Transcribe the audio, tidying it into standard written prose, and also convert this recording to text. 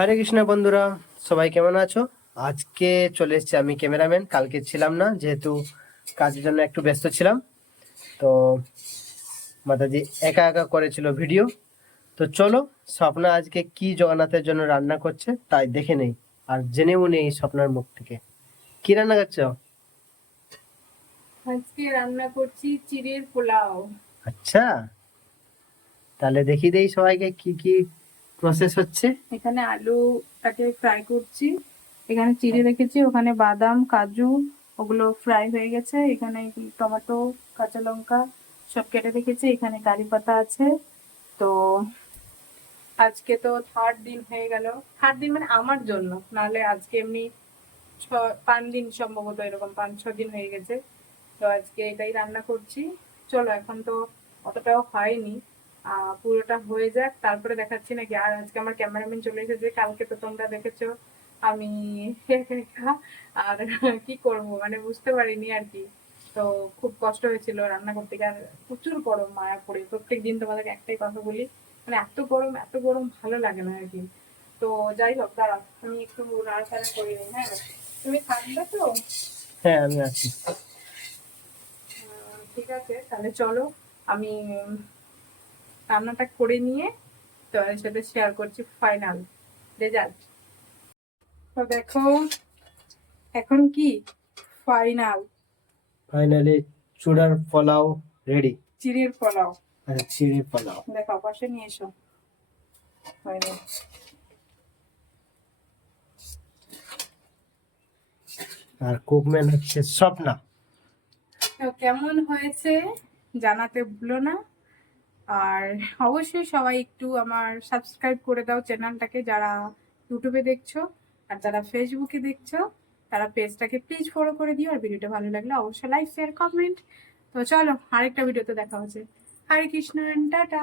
হরে কৃষ্ণ বন্ধুরা, সবাই কেমন আছো? আজকে চলে এসেছি আমি ক্যামেরাম্যান। কালকে ছিলাম না, যেহেতু কাজের জন্য একটু ব্যস্ত ছিলাম। তো মাতাজি একা একা করেছিল ভিডিও। তো চলো, স্বপ্না আজকে কি জগন্নাথের জন্য রান্না করছে তাই দেখে নেই আর জেনেও নেই স্বপ্নার মুখ থেকে। কি রান্না করছো? আজকে রান্না করছি চিড়ের পোলাও। আচ্ছা, তাহলে দেখিয়ে দেই সবাইকে কি কি প্রসেস হচ্ছে। এখানে আলুটাকে ফ্রাই করছি, এখানে চিড়ে রেখেছি, ওখানে বাদাম কাজু ওগুলো ফ্রাই হয়ে গেছে, এখানে টমেটো কাঁচা লঙ্কা সব কেটে রেখেছি, এখানে কারি পাতা আছে। তো আজকে তো থার্ড দিন হয়ে গেল, থার্ড দিন মানে আমার জন্য, নাহলে আজকে এমনি 5 দিন সম্ভবত, এরকম 5-6 দিন হয়ে গেছে। তো আজকে এটাই রান্না করছি। চলো, এখন তো অতটাও হয়নি, পুরোটা হয়ে যাক তারপরে দেখাচ্ছি নাকি। আর আজকে আমার ক্যামেরাম্যান চলে এসেছে, কালকে তো তোমরা দেখেছো আমি একা। আর কি করব মানে বুঝতে পারিনি আর কি। তো খুব কষ্ট হয়েছিল রান্না করতে গিয়ে, আর প্রচুর গরম, মায়া পড়ে প্রত্যেক দিন তোমাদেরকে একটাই কথা বলি, মানে এত গরম এত গরম ভালো লাগে না আর কি। তো যাই হোক, দাঁড়াও আমি একটু নাড়াচাড়া করে নিই। হ্যাঁ, তুমি থাকবে তো? হ্যাঁ, আমি আছি। ঠিক আছে, তাহলে চলো আমি রান্নাটা করে নিয়ে তোমাদের সাথে শেয়ার করছি ফাইনাল রেজাল্ট। তো দেখো, এখন কি ফাইনাল ফাইনালি চূড়ার পোলাও রেডি। চিড়ের পোলাও। আচ্ছা, চিড়ে পোলাও। দেখো, পাশে নিয়ে এসো। ফাইনাল। আর কুকম্যান হচ্ছে স্বপ্না। তো কেমন হয়েছে জানাতে ভুলো না। আর অবশ্যই সবাই একটু আমার সাবস্ক্রাইব করে দাও চ্যানেলটাকে, যারা ইউটিউবে দেখছো, আর যারা ফেসবুকে দেখছো তারা পেজটাকে প্লিজ ফলো করে দিও। আর ভিডিওটা ভালো লাগলে অবশ্যই লাইক শেয়ার কমেন্ট। তো চলো, আরেকটা ভিডিওতে দেখা হচ্ছে। হরে কৃষ্ণ, টাটা।